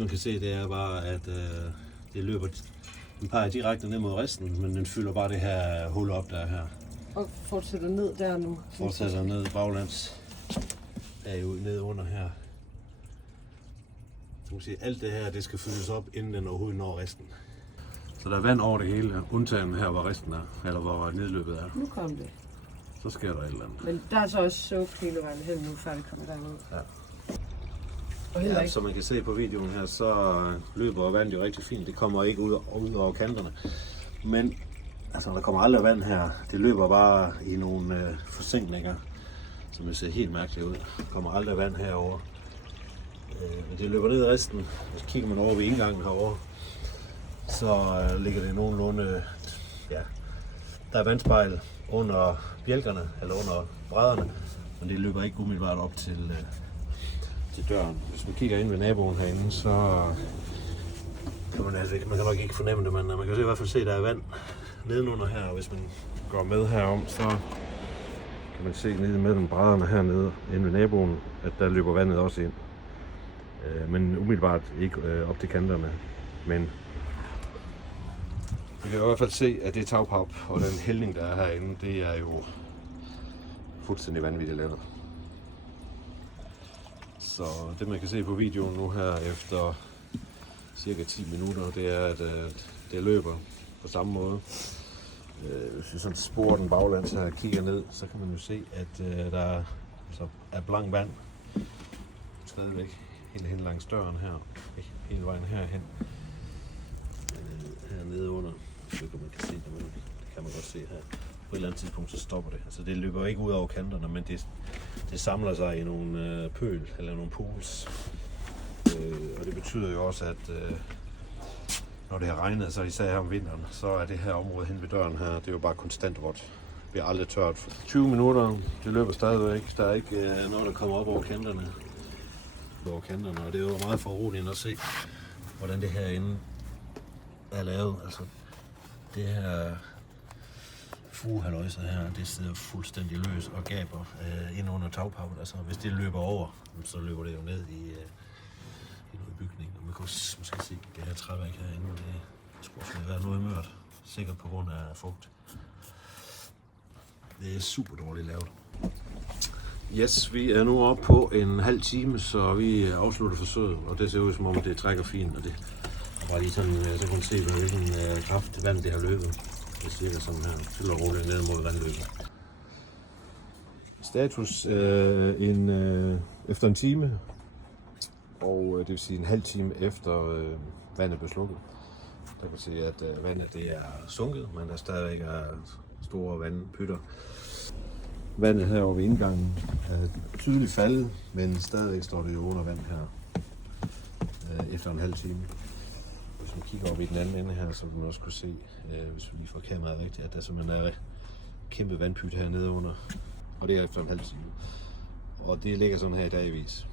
man kan se, det er bare, at det løber, den peger direkte ned mod resten, men den fylder bare det her hul op, der er her. Og fortsætter ned der nu. Fortsætter ned baglands, bagud, ned under her. Så man kan se, alt det her, det skal fyldes op, inden den overhovedet når resten. Så der er vand over det hele, undtagen her, hvor resten er, eller hvor nedløbet er. Nu kom det. Så sker der et eller andet. Men der er så også soak hele vejen hen nu, før vi kommer derned. Ja. Og heller Ja, ikke. som man kan se på videoen her, så løber vandet jo rigtig fint. Det kommer ikke ud over kanterne. Men altså, der kommer aldrig vand her. Det løber bare i nogle forsinkninger, som det ser helt mærkeligt ud. Der kommer aldrig vand herover. Men det løber ned i resten. Hvis kigger man over ved indgangen herovre, så ligger det nogenlunde, ja, der er vandspejl under bjælkerne, eller under brædderne, men det løber ikke umiddelbart op til døren. Hvis man kigger ind ved naboen herinde, så kan man nok ikke fornemme det, men man kan i hvert fald se, at der er vand nedenunder her, og hvis man går med herom, så kan man se nede mellem brædderne hernede, inde ved naboen, at der løber vandet også ind. Men umiddelbart ikke op til kanterne, men vi kan i hvert fald se, at det tagpap og den hældning, der er herinde, det er jo fuldstændig vanvittigt lavet. Så det man kan se på videoen nu her efter cirka 10 minutter, det er, at det løber på samme måde. Hvis vi sådan sporer den baglands her og kigger ned, så kan man jo se, at der så er blank vand stadigvæk helt langs døren her, hele vejen herhen. Hernede under, så man kan se det, men det kan man godt se her. På et eller andet tidspunkt, så stopper det. Altså det løber ikke ud over kanterne, men det samler sig i nogle pøl, eller nogle pools. Og det betyder jo også, at når det har regnet, så især her om vinteren, så er det her område hen ved døren her, det er jo bare konstant vådt. Det bliver aldrig tørt. 20 minutter, det løber stadigvæk. Der er ikke noget, der kommer op over kanterne. Og det er jo meget foruroligende at se, hvordan det herinde er lavet. Altså det her fugehaløjser her, det sidder fuldstændig løs og gaber ind under tagpappet. Altså hvis det løber over, så løber det jo ned i noget bygning. Og man kan også måske se det her træværk herinde, det skulle være noget mørt, sikkert på grund af fugt. Det er super dårligt lavet. Yes, vi er nu oppe på en halv time, så vi afslutter forsøget, og det ser ud som om det trækker fint, og det er bare lige sådan, så kan man se, hvilken kraft vand det har løbet. Det cirka sådan her, til og roligt ned mod vandløbet. Status efter en time, og det vil sige en halv time efter vandet blev slukket. Der kan se, at vandet det er sunket, men der stadigvæk er store vandpytter. Vandet herovre ved indgangen er tydeligt faldet, men stadigvæk står det jo under vand her efter en halv time. Hvis man kigger op i den anden ende her, så vil man også kunne se, hvis vi lige får kameraet rigtigt, at der simpelthen er kæmpe vandpyt hernede under, og det er efter en halv time. Og det ligger sådan her i dagvis.